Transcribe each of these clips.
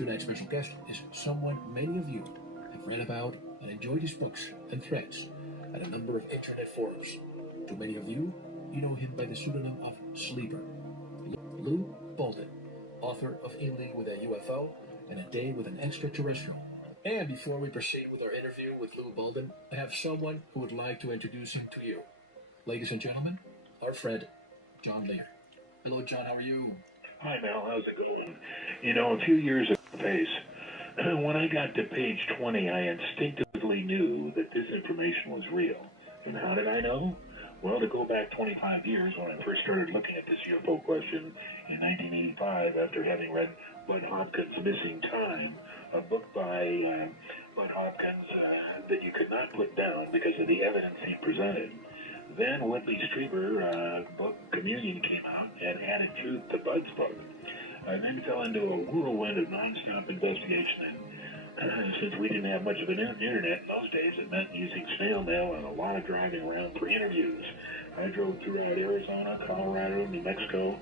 Tonight's special guest is someone many of you have read about and enjoyed his books and threads at a number of internet forums. To many of you, you know him by the pseudonym of Sleeper. Lou Baldin, author of In League with a UFO and A Day with an Extraterrestrial. And before we proceed with our interview with Lou Baldin, I have someone who would like to introduce him to you. Ladies and gentlemen, our friend, John Lear. Hello, John, how are you? Hi, Mel. How's it going? You know, a few years ago, when I got to page 20, I instinctively knew that this information was real. And how did I know? Well, to go back 25 years, when I first started looking at this UFO question in 1985, after having read Bud Hopkins' Missing Time, a book by Bud Hopkins that you could not put down because of the evidence he presented. Then Whitley Strieber's book Communion came out and added truth to Bud's book. I then fell into a whirlwind of nonstop investigation, and since we didn't have much of an internet in those days, it meant using snail mail and a lot of driving around for interviews. I drove throughout Arizona, Colorado, New Mexico,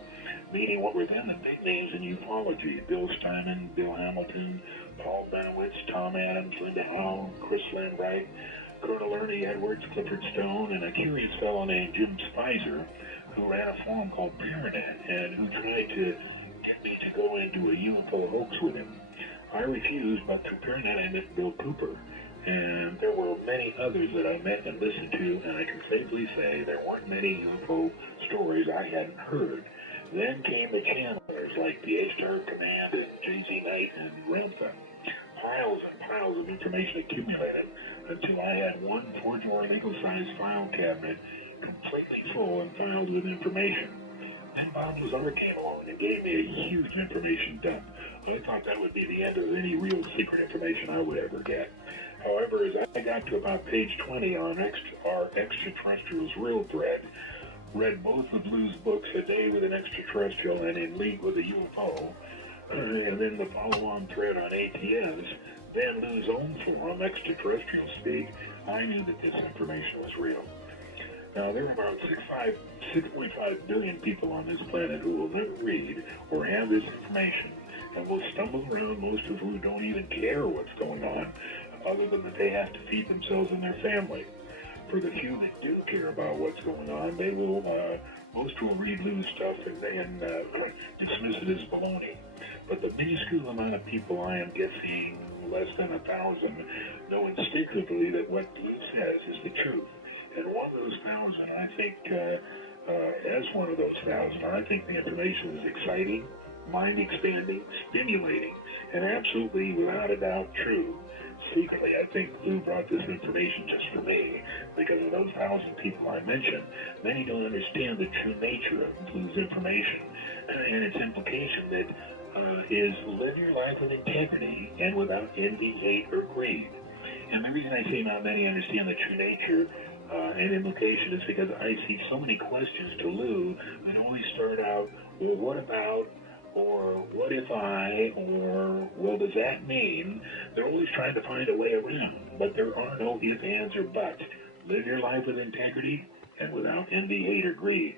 meeting what were then the big names in ufology: Bill Steinman, Bill Hamilton, Paul Benowitz, Tom Adams, Linda Howe, Chris Lambright, Colonel Ernie Edwards, Clifford Stone, and a curious fellow named Jim Spicer, who ran a forum called Pyramid and who tried to get me to go into a UFO hoax with him. I refused, but through Pyramid I met Bill Cooper, and there were many others that I met and listened to, and I can safely say there weren't many UFO stories I hadn't heard. Then came the channelers like the A-Star Command and J.Z. Knight and Ramtha. Piles and piles of information accumulated until I had one 4-drawer legal-sized file cabinet completely full and filed with information. Then Bob Lazar came along and gave me a huge information dump. I thought that would be the end of any real secret information I would ever get. However, as I got to about page 20 on our Extraterrestrials Real thread, read both of Lou's books, A Day with an Extraterrestrial and In League with a UFO, and then the follow-on thread on ATMs, then Lou's own forum, Extraterrestrial Speak, I knew that this information was real. Now, there are about 6.5 billion people on this planet who will never read or have this information and will stumble around, most of whom don't even care what's going on, other than that they have to feed themselves and their family. For the few that do care about what's going on, they will, most will read Lou's stuff and dismiss it as baloney. But the minuscule amount of people, I am guessing less than 1,000, know instinctively that what Lou says is the truth. And one of those 1,000, I think, as one of those 1,000, I think the information was exciting, mind-expanding, stimulating, and absolutely, without a doubt, true. Secretly, I think Lou brought this information just for me, because of those 1,000 people I mentioned, many don't understand the true nature of Lou's information and its implication that is live your life with integrity and without envy, hate, or greed. And the reason I say not many understand the true nature and implication is because I see so many questions to Lou that only start out, well, what about, or what if I, or, well, does that mean? They're always trying to find a way around, but there are no ifs, ands, or buts. Live your life with integrity and without envy, hate, or greed.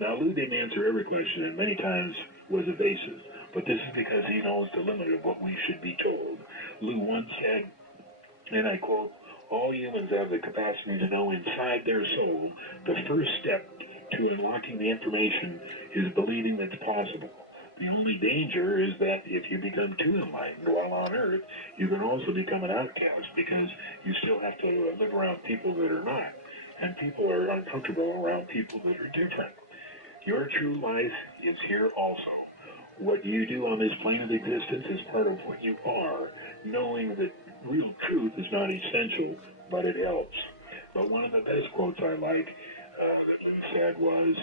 Now, Lou didn't answer every question, and many times was evasive, but this is because he knows the limit of what we should be told. Lou once said, and I quote, all humans have the capacity to know inside their soul the first step to unlocking the information is believing that's possible. The only danger is that if you become too enlightened while on Earth, you can also become an outcast because you still have to live around people that are not. And people are uncomfortable around people that are different. Your true life is here also. What you do on this plane of existence is part of what you are, knowing that real truth is not essential, but it helps. But one of the best quotes I like that Lou said was,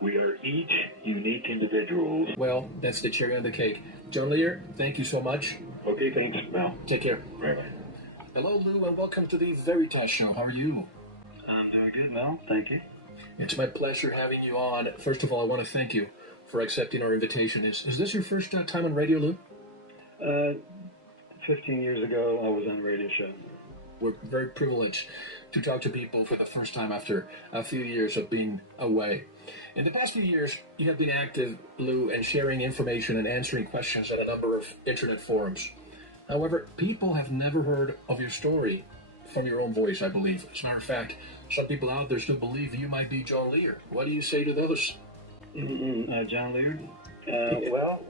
we are each unique individuals. Well, that's the cherry on the cake. John Lear, thank you so much. Okay, thanks, Mel. Take care. Bye-bye. Hello, Lou, and welcome to the Veritas Show. How are you? I'm doing good, Mel. Thank you. It's my pleasure having you on. First of all, I want to thank you for accepting our invitation. Is this your first time on radio, Lou? 15 years ago, I was on a radio show. We're very privileged to talk to people for the first time after a few years of being away. In the past few years, you have been active, Lou, in sharing information and answering questions on a number of internet forums. However, people have never heard of your story from your own voice, I believe. As a matter of fact, some people out there still believe you might be John Lear. What do you say to those? John Lear? Well,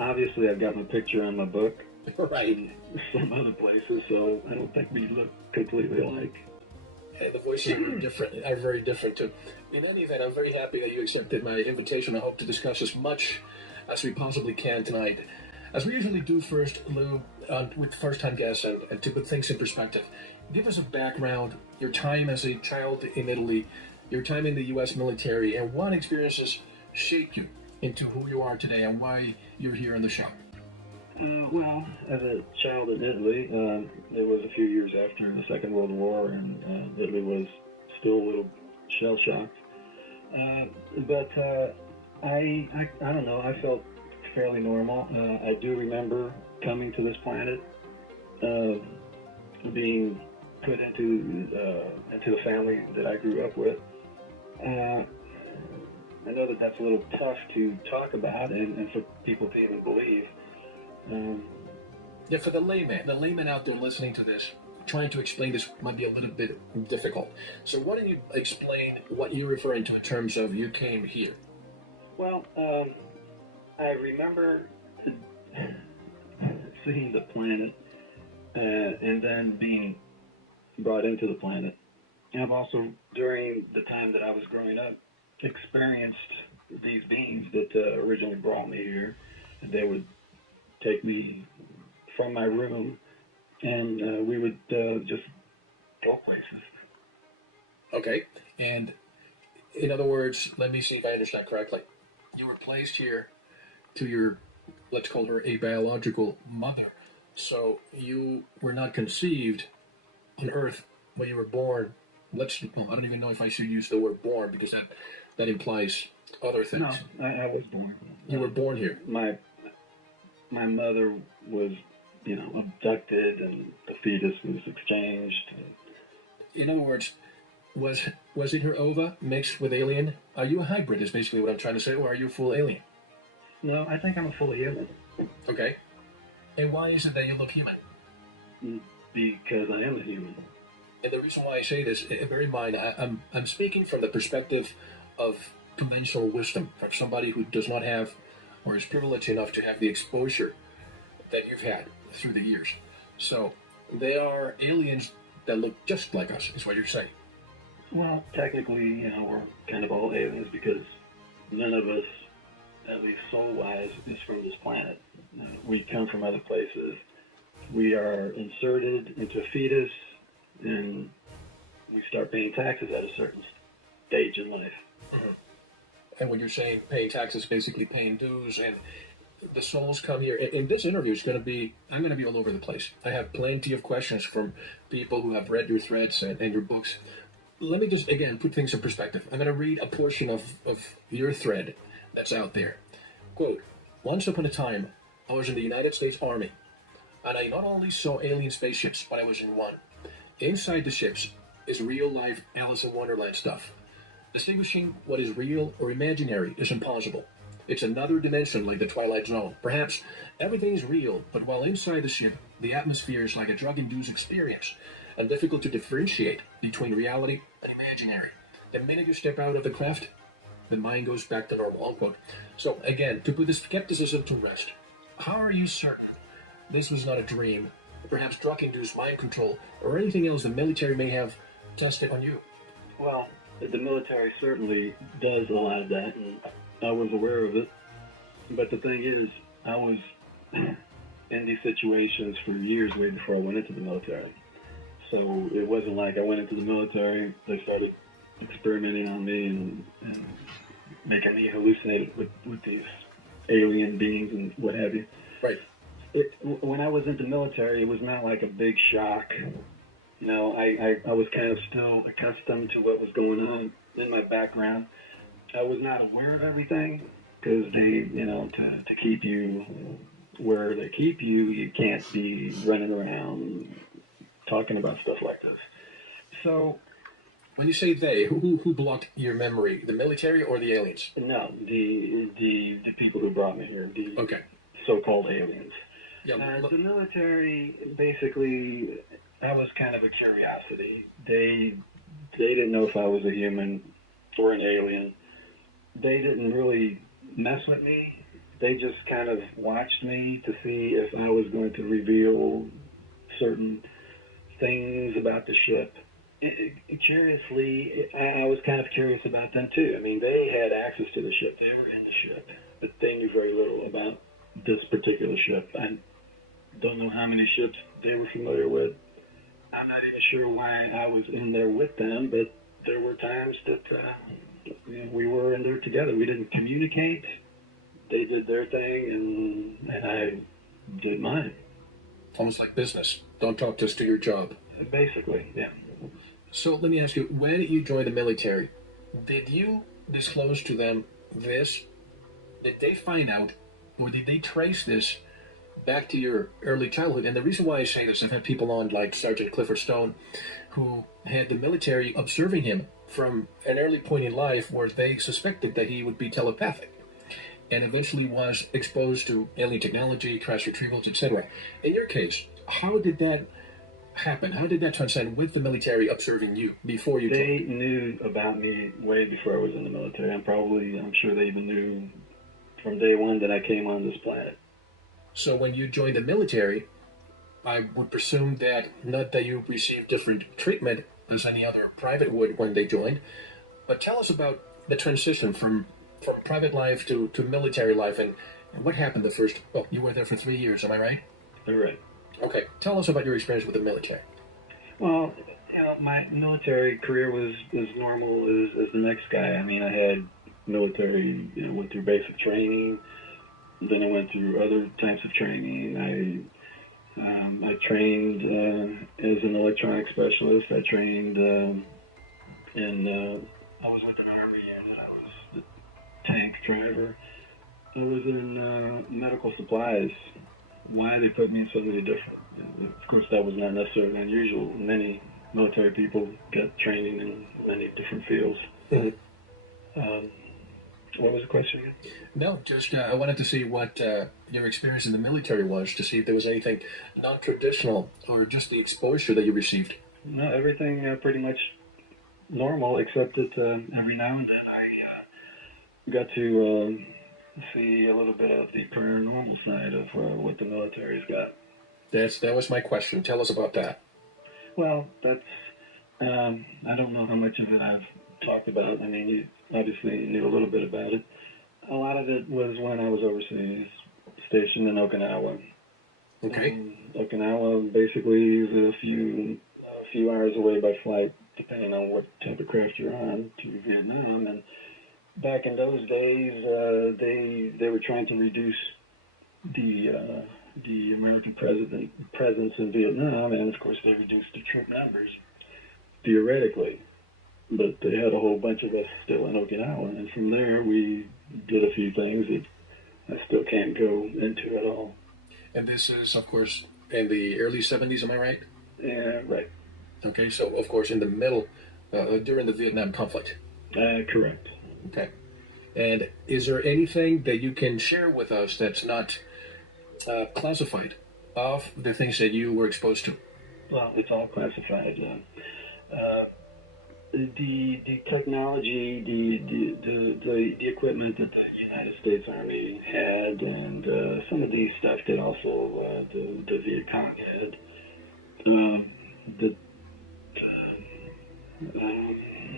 obviously I've got my picture on my book. Right. And some other places, so I don't think we look completely alike. Hey, the voices are very different too. In any event, I'm very happy that you accepted my invitation. I hope to discuss as much as we possibly can tonight. As we usually do first, Lou, with first-time guests, and to put things in perspective, give us a background, your time as a child in Italy, your time in the U.S. military, and what experiences shaped you into who you are today and why you're here on the show. Well, as a child in Italy, it was a few years after the Second World War, and Italy was still a little shell-shocked. But I don't know, I felt fairly normal. I do remember coming to this planet, being put into the family that I grew up with. I know that that's a little tough to talk about and for people to even believe. Yeah, for the layman out there listening to this, trying to explain this might be a little bit difficult. So why don't you explain what you're referring to in terms of you came here? Well, I remember seeing the planet and then being brought into the planet. And I've also, during the time that I was growing up, experienced these beings that originally brought me here. They would take me from my room, and we would just go places. Okay, and in other words, let me see if I understand correctly. You were placed here to your, let's call her a biological mother. So you were not conceived on Earth when you were born. I don't even know if I should use the word born because that implies other things. No, I was born. You were born here. My mother was, abducted, and the fetus was exchanged. In other words, was it her ova mixed with alien? Are you a hybrid is basically what I'm trying to say, or are you full alien? No, I think I'm a full human. Okay. And why is it that you look human? Because I am a human. And the reason why I say this, bear in mind, I'm speaking from the perspective of conventional wisdom, from somebody who does not have, or is privileged enough to have the exposure that you've had through the years. So they are aliens that look just like us, is what you're saying. Well, technically, we're kind of all aliens because none of us, at least soul-wise, is from this planet. We come from other places. We are inserted into a fetus, and we start paying taxes at a certain stage in life. Mm-hmm. And when you're saying paying taxes, basically paying dues, and the souls come here. And this interview is I'm going to be all over the place. I have plenty of questions from people who have read your threads and your books. Let me just, again, put things in perspective. I'm going to read a portion of your thread that's out there. Quote, once upon a time, I was in the United States Army, and I not only saw alien spaceships, but I was in one. Inside the ships is real-life Alice in Wonderland stuff. Distinguishing what is real or imaginary is impossible. It's another dimension like the Twilight Zone. Perhaps everything is real, but while inside the ship, the atmosphere is like a drug-induced experience, and difficult to differentiate between reality and imaginary. The minute you step out of the craft, the mind goes back to normal, unquote. So, again, to put the skepticism to rest, how are you certain this was not a dream, perhaps drug-induced mind control, or anything else the military may have tested on you? Well, the military certainly does a lot of that, and I was aware of it. But the thing is, I was in these situations for years way before I went into the military. So it wasn't like I went into the military, they started experimenting on me and making me hallucinate with these alien beings and what have you. Right. When I was in the military, it was not like a big shock. I was kind of still accustomed to what was going on in my background. I was not aware of everything because they, to keep you where they keep you, you can't be running around talking about stuff like this. So, when you say they, who blocked your memory? The military or the aliens? No, the people who brought me here, the okay. so-called aliens. Yeah, the military, basically, I was kind of a curiosity. They didn't know if I was a human or an alien. They didn't really mess with me. They just kind of watched me to see if I was going to reveal certain things about the ship. Curiously, I was kind of curious about them too. I mean, they had access to the ship. They were in the ship, but they knew very little about this particular ship. I don't know how many ships they were familiar with. I'm not even sure why I was in there with them, but there were times that we were in there together. We didn't communicate. They did their thing, and I did mine. Almost like business. Don't talk, just do your job. Basically, yeah. So let me ask you, when you joined the military, did you disclose to them this? Did they find out, or did they trace this back to your early childhood? And the reason why I say this, I've had people on like Sergeant Clifford Stone who had the military observing him from an early point in life where they suspected that he would be telepathic and eventually was exposed to alien technology, crash retrievals, etc. In your case, how did that happen? How did that transcend with the military observing you before you joined? They knew about me way before I was in the military. I'm sure they even knew from day one that I came on this planet. So when you joined the military, I would presume that not that you received different treatment as any other private would when they joined, but tell us about the transition from private life to military life and what happened the first, well, you were there for 3 years, am I right? You're right. Okay, tell us about your experience with the military. Well, my military career was as normal as the next guy. I mean, I had military, went through basic training, then I went through other types of training. I trained as an electronic specialist. I trained I was with an Army unit. I was the tank driver. I was in medical supplies. Why they put me in so many different, of course that was not necessarily unusual. Many military people get training in many different fields. What was the question again? No, just I wanted to see what your experience in the military was, to see if there was anything non-traditional or just the exposure that you received. No, everything pretty much normal, except that every now and then I got to see a little bit of the paranormal side of what the military's got. That was my question. Tell us about that. Well, that's I don't know how much of it I've talked about. I mean, you obviously knew a little bit about it. A lot of it was when I was overseas, stationed in Okinawa. Okay. Okinawa basically is a few hours away by flight, depending on what type of craft you're on, to Vietnam. And back in those days, they were trying to reduce the American presence in Vietnam, and of course they reduced the troop numbers theoretically. But they had a whole bunch of us still in Okinawa, and from there we did a few things that I still can't go into at all. And this is, of course, in the early 70s, am I right? Yeah, right. Okay, so of course in the middle, during the Vietnam conflict. Correct. Okay. And is there anything that you can share with us that's not classified of the things that you were exposed to? Well, it's all classified. The technology, the equipment that the United States Army had, and some of the stuff that also the Viet Cong had.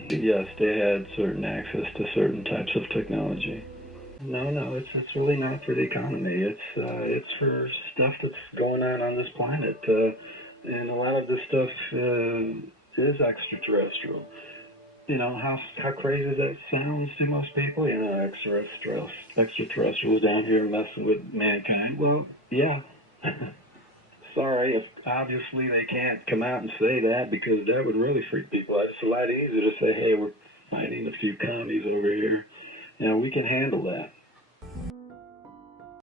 Yes, they had certain access to certain types of technology. No, it's really not for the economy. It's for stuff that's going on this planet, and a lot of this stuff is extraterrestrial. You know how crazy that sounds to most people. You know, extraterrestrials down here messing with mankind. Well, yeah. Sorry, obviously they can't come out and say that, because that would really freak people out. It's a lot easier to say, hey, we're fighting a few commies over here. You know, we can handle that.